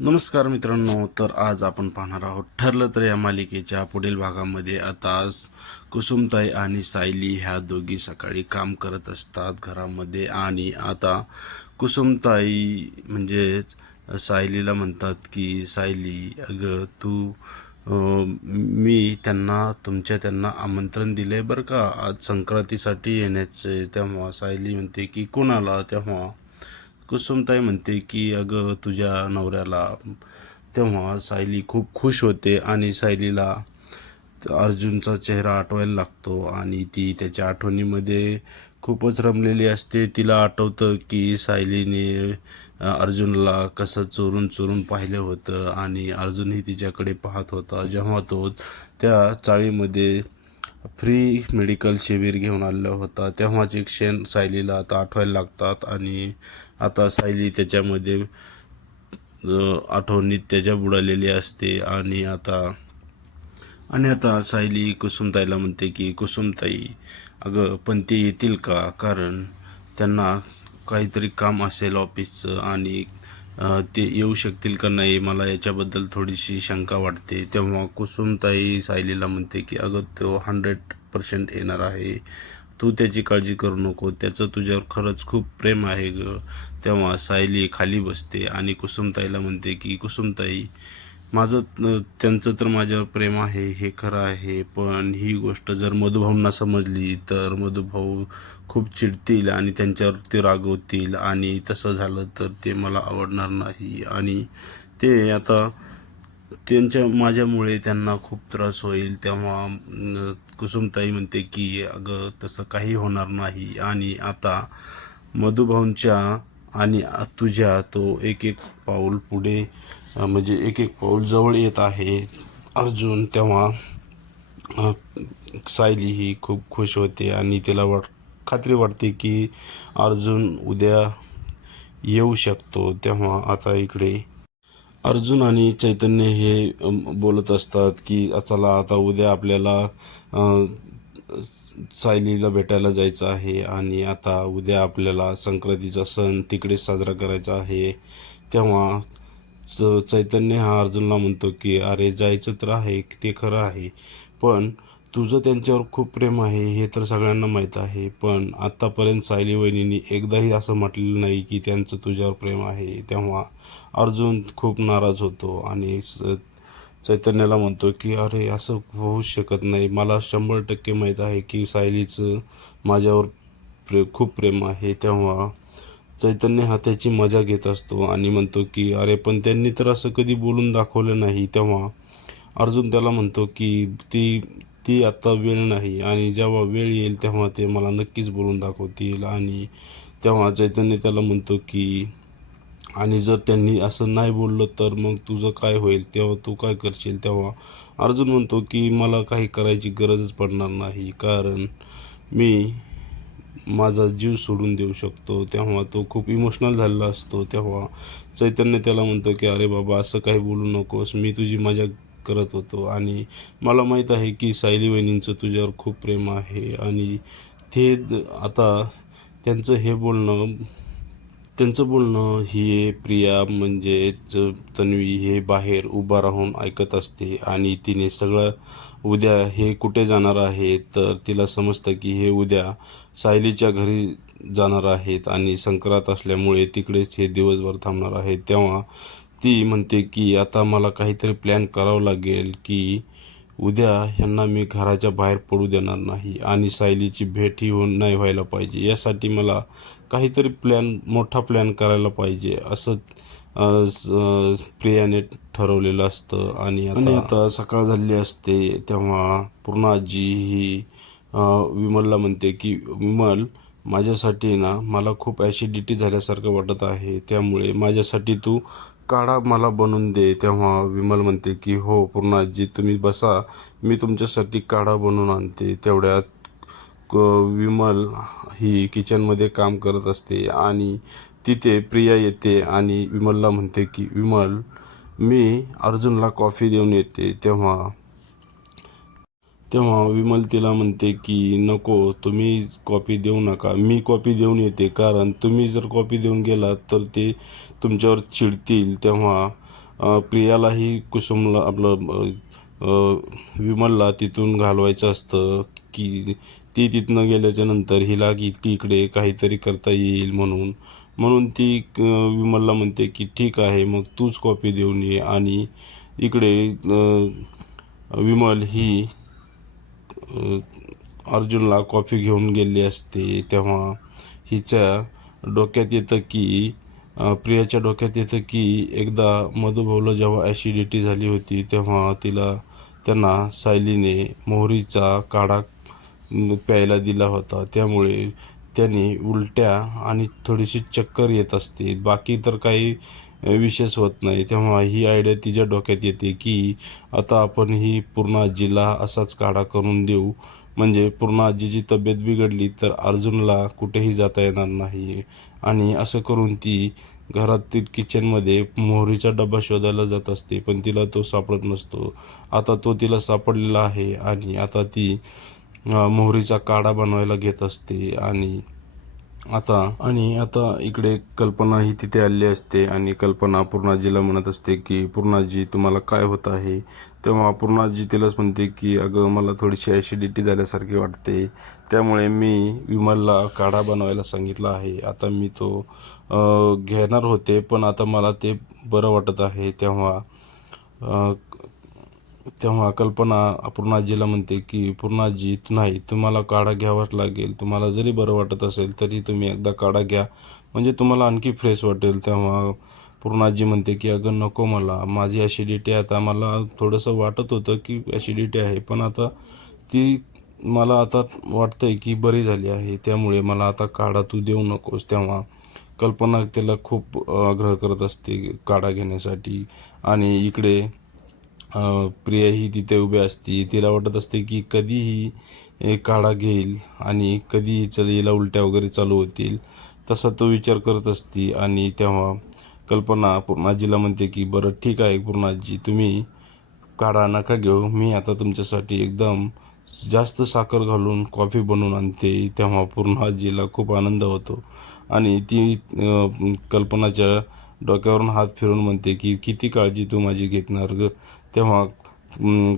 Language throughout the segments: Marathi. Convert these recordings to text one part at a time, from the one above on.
नमस्कार मित्रांनो, तर आज आपण पाहणार आहोत ठरलं तर या मालिकेच्या पुढील भागामध्ये. आता कुसुमताई आणि सायली ह्या दोघी सकाळी काम करत असतात घरामध्ये, आणि आता कुसुमताई म्हणजे सायलीला म्हणतात की सायली, अगं तू मी त्यांना आमंत्रण दिले बरं का आज संक्रांतीसाठी येण्याचे. तेव्हा सायली म्हणते की कोणाला? तेव्हा कुसुमताई म्हणते की अगं तुझ्या नवऱ्याला. तेव्हा सायली खूप खुश होते आणि सायलीला अर्जुनचा चेहरा आठवायला लागतो आणि ती त्याच्या आठवणीमध्ये खूपच रमलेली असते. तिला आठवतं की सायलीने अर्जुनला कसं चोरून चोरून पाहिलं होतं आणि अर्जुनही तिच्याकडे पाहत होता जेव्हा तो त्या चाळीमध्ये फ्री मेडिकल शिबिर घेऊन आलेला होता. तेव्हाचे क्षण सायलीला आता आठवायला लागतात आणि आता सायली त्याच्यामध्ये आठवणीत त्याच्या बुडालेली असते. आणि आता सायली कुसुमताईला म्हणते की कुसुमताई, अगं पण ते येतील का? कारण त्यांना काहीतरी काम असेल ऑफिसचं, आणि ते येऊ शकतील का नाही, मला याच्याबद्दल थोडीशी शंका वाटते. तेव्हा कुसुमताई सायलीला म्हणते की अगं तो 100% येणार आहे, तू त्याची काळजी करू नको, त्याचं तुझ्यावर खरंच खूप प्रेम आहे ग. तेव्हा सायली खाली बसते आणि कुसुमताईला म्हणते की कुसुमताई, त्यांचं तर माझ्यावर प्रेम आहे हे खरं आहे, पण ही गोष्ट जर मधुभाऊंना समजली तर मधुभाऊ खूप चिडतील आणि त्यांच्यावर ते रागवतील, आणि तसं झालं तर ते मला आवडणार नाही, आणि ते आता माझ्यामुळे त्यांना खूप त्रास होईल. तेव्हा कुसुमताई म्हणते की अगं तसं काही होणार नाही, आणि आता मधुभाऊंच्या आणि तुझ्या तो एक एक पाऊल पुढे म्हणजे एक एक पाऊल जवळ येत आहे अर्जुन. तेव्हा अ, सायली ही खूप खुश होते आणि तिला खात्री वाटते की अर्जुन उद्या येऊ शकतो. तेव्हा आता इकडे अर्जुन आणि चैतन्य हे बोलत असतात की चला आता उद्या आपल्याला सायलीला भेटायला जायचं आहे, आणि आता उद्या आपल्याला संक्रांतीचा सण तिकडे साजरा करायचा आहे. तेव्हा चैतन्य हा अर्जुनला म्हणतो की अरे जायचं तर आहे, ते खरं आहे, पण तुझं त्यांच्यावर खूप प्रेम आहे हे तर सगळ्यांना माहीत आहे, पण आत्तापर्यंत सायली वहिनींनी एकदाही असं म्हटलेलं नाही की त्यांचं तुझ्यावर प्रेम आहे. तेव्हा अर्जुन खूप नाराज होतो आणि चैतन्याला म्हणतो की अरे असं होऊच शकत नाही, मला 100% माहीत आहे की सायलीचं माझ्यावर खूप प्रेम आहे. तेव्हा चैतन्य हा त्याची मजा घेत असतो आणि म्हणतो की अरे पण त्यांनी तर असं कधी बोलून दाखवलं नाही. तेव्हा अर्जुन त्याला म्हणतो की ती ती आत्ता वेळ नाही, आणि जेव्हा वेळ येईल तेव्हा ते मला नक्कीच बोलून दाखवतील. आणि तेव्हा चैतन्य त्याला म्हणतो की आणि जर त्यांनी असं नाही बोललं तर मग तुझं काय होईल, तेव्हा तू काय करशील? तेव्हा अर्जुन म्हणतो की मला काही करायची गरजच पडणार नाही, कारण मी माझा जीव सोडून देऊ शकतो. तेव्हा तो खूप इमोशनल झालेला असतो. तेव्हा चैतन्य त्याला म्हणतो की अरे बाबा असं काही बोलू नकोस, मी तुझी मजा करत होतो, आणि मला माहीत आहे की सायली वहिनींचं तुझ्यावर खूप प्रेम आहे. आणि ते आता त्यांचं हे बोलणं त्यांचं बोलणं ही प्रिया म्हणजेच तन्वी हे बाहेर उभा राहून ऐकत असते, आणि तिने सगळं उद्या हे कुठे जाणार आहे तर तिला समजतं की हे उद्या सायलीच्या घरी जाणार आहेत, आणि संक्रांत असल्यामुळे तिकडेच हे दिवसभर थांबणार आहेत. तेव्हा ती म्हणते की आता मला काहीतरी प्लॅन करावं लागेल की उद्या ह्यांना मी घराच्या बाहेर पडू देणार नाही, आणि सायलीची भेट ही नाही व्हायला पाहिजे. यासाठी मला काहीतरी मोठा प्लॅन करायला पाहिजे, असं प्रियाने ठरवलेलं असतं. आणि आता सकाळ झालेली असते. तेव्हा पूर्णाजी ही विमलला म्हणते की विमल, माझ्यासाठी ना मला खूप ॲसिडिटी झाल्यासारखं वाटत आहे, त्यामुळे माझ्यासाठी तू काढा मला बनवून दे. तेव्हा विमल म्हणते की हो पूर्णाजी, तुम्ही बसा, मी तुमच्यासाठी काढा बनवून आणते. तेवढ्यात विमल ही किचनमध्ये काम करत असते आणि तिथे प्रिया येते आणि विमलला म्हणते की विमल, मी अर्जुनला कॉफी देऊन येते. तेव्हा तेव्हा विमल तिला म्हणते की नको, तुम्ही कॉपी देऊ नका, मी कॉपी देऊन येते, कारण तुम्ही जर कॉपी देऊन गेलात तर ते तुमच्यावर चिडतील. तेव्हा प्रियालाही कुसुमला विमलला तिथून घालवायचं असतं की ती तिथनं गेल्याच्या नंतर हिला की इकडे काहीतरी करता येईल म्हणून म्हणून ती विमलला म्हणते की ठीक आहे, मग तूच कॉपी देऊन ये. आणि इकडे विमल ही अर्जुनला कॉफी घेऊन गेली असते. तेव्हा हिच्या डोक्यात येतं की प्रियाच्या डोक्यात येतं की एकदा मधुभाऊला जेव्हा ॲसिडिटी झाली होती तेव्हा त्यांना सायलीने मोहरीचा काढा प्यायला दिला होता. त्यामुळे त्यांनी उलट्या आणि थोडीशी चक्कर येत असते, बाकी तर काही विशेष होत नाही. तेव्हा ही आयडिया तिच्या डोक्यात येते की आता आपण ही पूर्ण आजीला असाच काढा करून देऊ, म्हणजे पूर्ण आजीची तब्येत बिघडली तर अर्जुनला कुठेही जाता येणार नाही. आणि असं करून ती घरातील किचनमध्ये मोहरीचा डबा शोधायला जात असते, पण तिला तो सापडत नसतो. आता तो तिला सापडलेला आहे आणि आता ती मोहरीचा काढा बनवायला घेत असते. आणि आता इकडे कल्पना ही तिथे आली असते आणि कल्पना पूर्णाजीला म्हणत असते की पूर्णाजी, तुम्हाला काय होत आहे. तेव्हा पूर्णाजी तिलाच म्हणते की अगं, मला थोडीशी ॲसिडिटी झाल्यासारखी वाटते, त्यामुळे मी विमलला काढा बनवायला सांगितला आहे. आता मी तो घेणार होते, पण आता मला ते बरं वाटत आहे. तेव्हा कल्पना पूर्णाजीला म्हणते की पूर्णाजी, नाही, तुम्हाला काढा घ्यावाच लागेल. तुम्हाला जरी बरं वाटत असेल तरी तुम्ही एकदा काढा घ्या, म्हणजे तुम्हाला आणखी फ्रेश वाटेल. तेव्हा पूर्णाजी म्हणते की अगं नको, माझी ॲसिडिटी आता मला थोडंसं वाटत होतं की ॲसिडिटी आहे, पण आता ती मला आता वाटतंय की बरी झाली आहे, त्यामुळे मला आता काढा तू देऊ नकोस. तेव्हा कल्पना त्याला खूप आग्रह करत असते काढा घेण्यासाठी. आणि इकडे प्रिया ही तिथे उभी असते. तिला वाटत असते की कधीही काढा घेईल आणि कधी हिला उलट्या वगैरे चालू होतील, तसा तो विचार करत असते. आणि तेव्हा कल्पना पूर्णाजीला म्हणते की बरं ठीक आहे पूर्णाजी, तुम्ही काढा नका घेऊ, मी आता तुमच्यासाठी एकदम जास्त साखर घालून कॉफी बनवून आणते. तेव्हा पूर्णाजीला खूप आनंद होतो आणि ती कल्पनाच्या डोक्यावरून हात फिरून म्हणते की किती काळजी तू माझी घेतणार ग. तेव्हा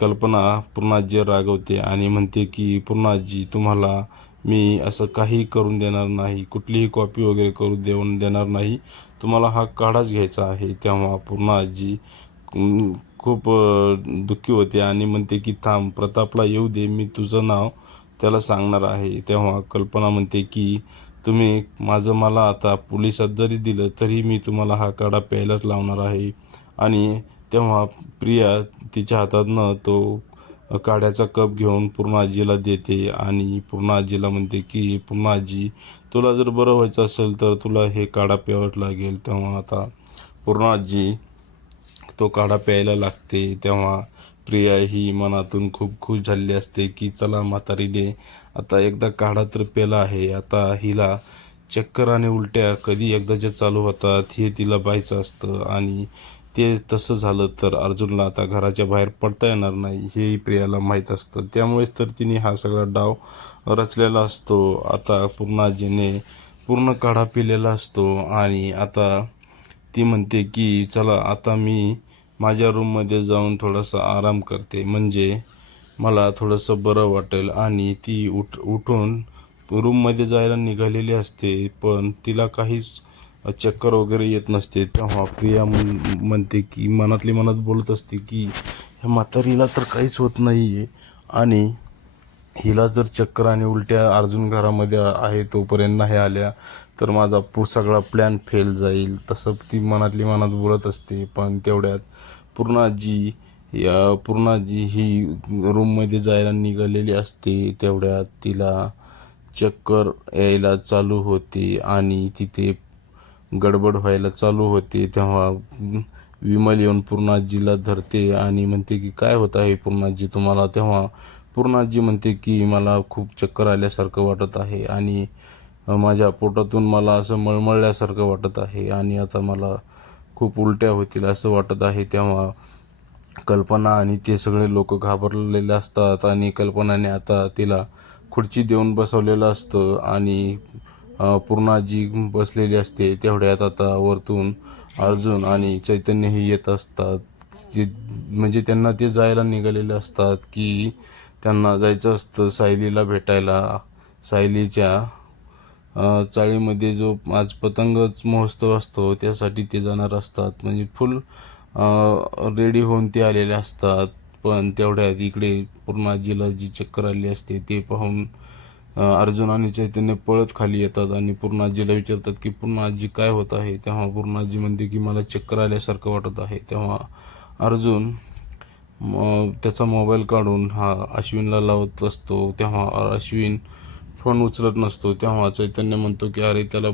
कल्पना पूर्णाजीवर रागवते आणि म्हणते की पूर्णाजी, तुम्हाला मी असं काही करून देणार नाही, कुठलीही कॉपी वगैरे देऊन देणार नाही, तुम्हाला हा काढाच घ्यायचा आहे. तेव्हा पूर्णाजी खूप दुःखी होते आणि म्हणते की थांब, प्रतापला येऊ दे, मी तुझं नाव त्याला सांगणार आहे. तेव्हा कल्पना म्हणते की मला आता पोलिसात जरी दिलं तरी मी तुम्हाला हा काढा प्यायलाच लावणार आहे. आणि तेव्हा प्रिया तिच्या हातातनं तो काढ्याचा कप घेऊन पूर्णाजीला देते आणि पूर्णाजीला म्हणते की पूर्णाजी, तुला जर बरं व्हायचं असेल तर तुला हे काढा प्यावंच लागेल. तेव्हा आता पूर्णाजी तो काढा प्यायला लागते. तेव्हा प्रिया ही मनातून खूप खुश झालेली असते की चला, म्हातारीने आता एकदा काढा तर प्याला आहे, आता हिला चक्कर आणि उलट्या कधी एकदाच्या चालू होतात हे तिला पाहायचं असतं. आणि ते तसं झालं तर अर्जुनला आता घराच्या बाहेर पडता येणार नाही हेही प्रियाला माहीत असतं. त्यामुळेच तर तिने हा सगळा डाव रचलेला असतो. आता पूर्णाजीने पूर्ण काढा पिलेला असतो आणि आता ती म्हणते की चला, आता मी माझ्या रूममध्ये जाऊन थोडासा आराम करते, म्हणजे मला थोडंसं बरं वाटेल. आणि ती उठून रूममध्ये जायला निघालेली असते, पण तिला काहीच चक्कर वगैरे येत नसते. तेव्हा प्रिया म्हणते की मनातली मनात बोलत असते की ह्या म्हातारीला तर काहीच होत नाही आहे आणि हिला जर चक्कर आणि उलट्या अर्जुन घरामध्ये आहे तोपर्यंत नाही आल्या तर माझा सगळा प्लॅन फेल जाईल, तसं ती मनातली मनात बोलत असते. पण तेवढ्यात पूर्णाजी ही रूममध्ये जायला निघालेली असते. तेवढ्यात तिला चक्कर यायला चालू होते आणि तिथे गडबड व्हायला चालू होते. तेव्हा विमल येऊन पूर्णाजीला धरते आणि म्हणते की काय होत आहे पूर्णाजी तुम्हाला. तेव्हा पूर्णाजी म्हणते की मला खूप चक्कर आल्यासारखं वाटत आहे आणि माझ्या पोटातून मला असं मळमळल्यासारखं वाटत आहे आणि आता मला खूप उलट्या होतील असं वाटत आहे. तेव्हा कल्पना आणि ते सगळे लोक घाबरलेले असतात आणि कल्पनाने आता तिला खुर्ची देऊन बसवलेलं असतं आणि पूर्णाजी बसलेली असते. तेवढ्यात आता वरतून अर्जुन आणि चैतन्यही येत असतात. जे म्हणजे त्यांना ते जायला निघालेले असतात की त्यांना जायचं असतं सायलीला भेटायला. सायलीच्या चाळीमध्ये जो आज पतंगच महोत्सव असतो त्यासाठी ते जाणार असतात. म्हणजे फुल रेडी होऊन ते आलेले असतात. पण तेवढ्यात इकडे पूर्णाजीला जी चक्कर आली असते ते पाहून अर्जुन आणि चैतन्य पळत खाली येतात आणि पूर्णाजीला विचारतात की पूर्णाजी काय होत आहे. तेव्हा पूर्णाजी म्हणते की मला चक्कर आल्यासारखं वाटत आहे. तेव्हा अर्जुन त्याचा मोबाईल काढून अश्विनला लावत असतो. तेव्हा अश्विन फोन उचलत नसतो. तेव्हा चैतन्य म्हणतो की अरे त्याला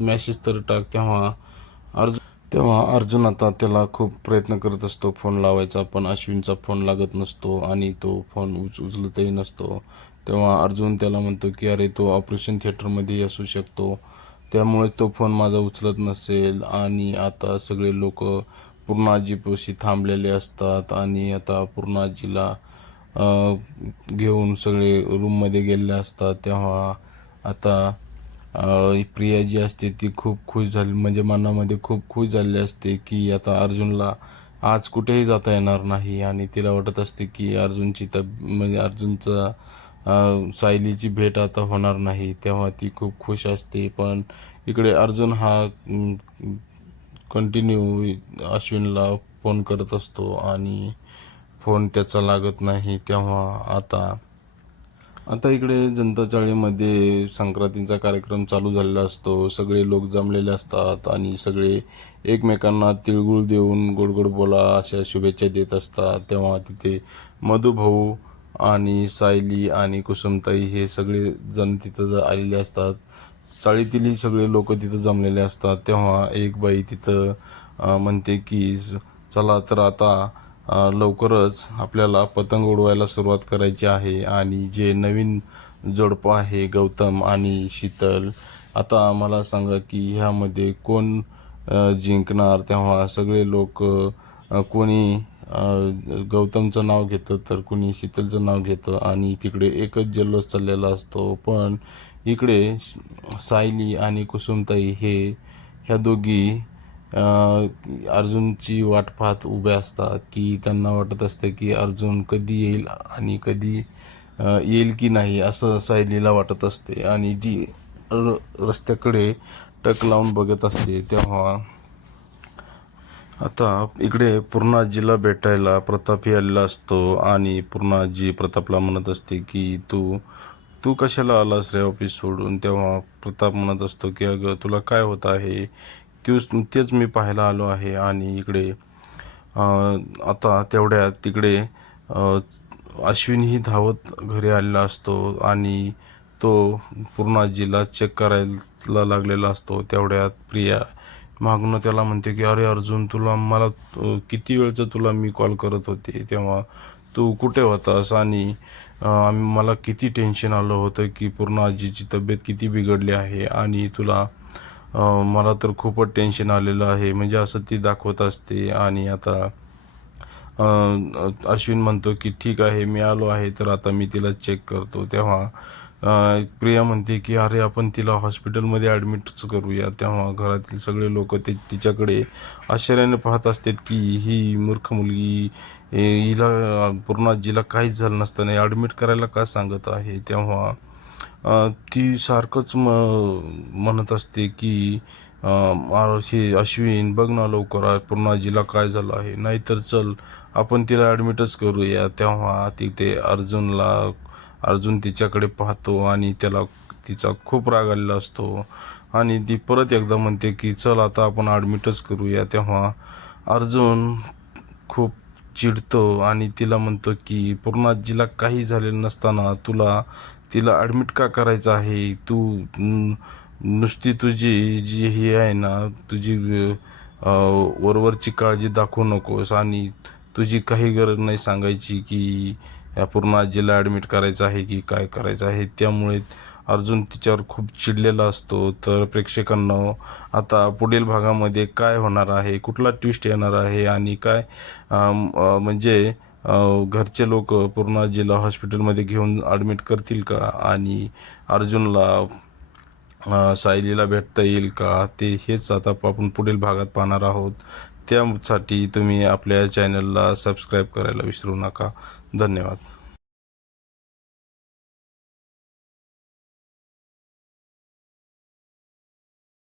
मॅसेज तर टाक. तेव्हा अर्जुन आता त्याला खूप प्रयत्न करत असतो फोन लावायचा, पण अश्विनचा फोन लागत नसतो आणि तो फोन उचलतही नसतो. तेव्हा अर्जुन त्याला म्हणतो की अरे तो ऑपरेशन थिएटरमध्ये असू शकतो, त्यामुळे तो फोन माझा उचलत नसेल. आणि आता सगळे लोक पूर्णाजीपाशी थांबलेले असतात आणि आता पूर्णाजीला घेऊन सगळे रूममध्ये गेलेले असतात. तेव्हा आता प्रिया जी असते ती खूप खुश झाली, म्हणजे मनामध्ये खूप खुश झालेली असते की आता अर्जुनला आज कुठेही जाता येणार नाही. आणि तिला वाटत असते की म्हणजे अर्जुनचा सायलीची भेट आता होणार नाही. तेव्हा ती खूप खुश असते. पण इकडे अर्जुन हा कंटिन्यू अश्विनला फोन करत असतो आणि फोन त्याचा लागत नाही. तेव्हा आता इकडे जनता चाळीमध्ये संक्रांतीचा कार्यक्रम चालू झालेला असतो. सगळे लोक जमलेले असतात आणि सगळे एकमेकांना तिळगुळ देऊन गोड गोड बोला अशा शुभेच्छा देत असतात. तेव्हा तिथे मधुभाऊ आणि सायली आणि कुसुमताई हे सगळे जण तिथं आलेले असतात. चाळीतीलही सगळे लोक तिथं जमलेले असतात. तेव्हा एक बाई तिथं म्हणते की चला तर आता लवकरच आपल्याला पतंग उडवायला सुरुवात करायची आहे. आणि जे नवीन जोडपं आहे गौतम आणि शीतल, आता मला सांगा की ह्यामध्ये कोण जिंकणार. तेव्हा सगळे लोक कोणी गौतमचं नाव घेतं तर कोणी शीतलचं नाव घेतं आणि तिकडे एकच जल्लोष चाललेला असतो. पण इकडे सायली आणि कुसुमताई ह्या दोघी अर्जुनची वाट पाहत उभ्या असतात की त्यांना वाटत असते की अर्जुन कधी येईल आणि कधी येईल की नाही असं सायलीला वाटत असते. आणि ती रस्त्याकडे टक लावून बघत असते. तेव्हा आता इकडे पूर्णाजीला भेटायला प्रतापही आलेला असतो आणि पूर्णाजी प्रतापला म्हणत असते की तू तू कशाला आलास रे ऑफिस सोडून. तेव्हा प्रताप म्हणत असतो की अगं तुला काय होत आहे, तेच मी पाहायला आलो आहे. आणि इकडे आता तेवढ्यात तिकडे अश्विनही धावत घरी आलेला असतो आणि तो पूर्णाजीला चेक करायला लागलेला असतो. तेवढ्यात प्रिया मागून त्याला म्हणते की अरे अर्जुन मला किती वेळचं तुला मी कॉल करत होते, तेव्हा तू कुठे होतास. आणि मला किती टेन्शन आलं होतं की पूर्ण आजीची तब्येत किती बिघडली आहे आणि मला तर खूपच टेन्शन आलेलं आहे, म्हणजे असं ती दाखवत असते. आणि आता अश्विन म्हणतो की ठीक आहे मी आलो आहे तर आता मी तिला चेक करतो. तेव्हा प्रिया म्हणते की अरे आपण तिला हॉस्पिटलमध्ये ॲडमिटच करूया. तेव्हा घरातील सगळे लोक तिच्याकडे आश्चर्याने पाहत असतात की ही मूर्ख मुलगी हिला पूर्णाजीला काहीच झालं नसताना ॲडमिट करायला का सांगत आहे. तेव्हा ती सारखंच म्हणत असते की हे अश्विन बघ ना लवकर पूर्णाजीला काय झालं आहे, नाहीतर चल आपण तिला ॲडमिटच करूया. तेव्हा तिथे अर्जुन तिच्याकडे पाहतो आणि त्याला तिचा खूप राग आलेला असतो आणि ती परत एकदा म्हणते की चल आता आपण ॲडमिटच करूया. तेव्हा अर्जुन खूप चिडतो आणि तिला म्हणतो की पूर्णाजीला काही झालेलं नसताना तिला ॲडमिट का करायचं आहे. तू नुसती तुझी जी ही आहे ना तुझी वरवरची काळजी दाखवू नकोस आणि तुझी काही गरज नाही सांगायची की या पूर्ण आजीला ॲडमिट करायचं आहे की काय करायचं आहे. त्यामुळे अर्जुन तिच्यावर खूप चिडलेला असतो. तर प्रेक्षकांना आता पुढील भागामध्ये काय होणार आहे, कुठला ट्विस्ट येणार आहे आणि काय म्हणजे घरचे लोक पूर्ण आजीला हॉस्पिटलमध्ये घेऊन ॲडमिट करतील का आणि अर्जुनला सायलीला भेटता येईल का ते हेच आता आपण पुढील भागात पाहणार आहोत. त्यासाठी तुम्ही आपल्या चॅनलला सबस्क्राईब करायला विसरू नका. धन्यवाद.